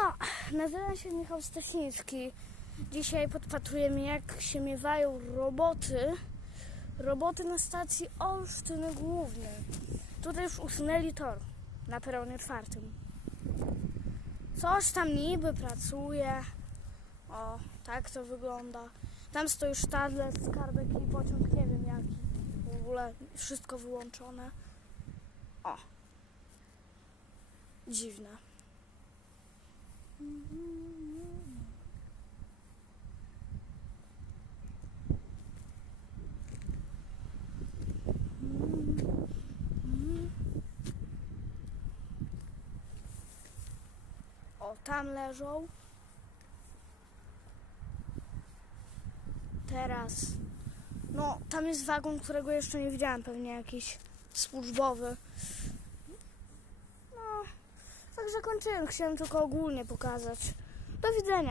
No, nazywam się Michał Stasiński. Dzisiaj podpatrujemy, jak się miewają roboty. Roboty na stacji Olsztyn Główny. Tutaj już usunęli tor na peronie czwartym. Coś tam niby pracuje. O, tak to wygląda. Tam stoi sztadler, skarbek i pociąg, nie wiem jaki. W ogóle wszystko wyłączone. O. Dziwne. Tam leżą. Teraz. No, tam jest wagon, którego jeszcze nie widziałam, pewnie jakiś służbowy. No, tak zakończyłem. Chciałem tylko ogólnie pokazać. Do widzenia.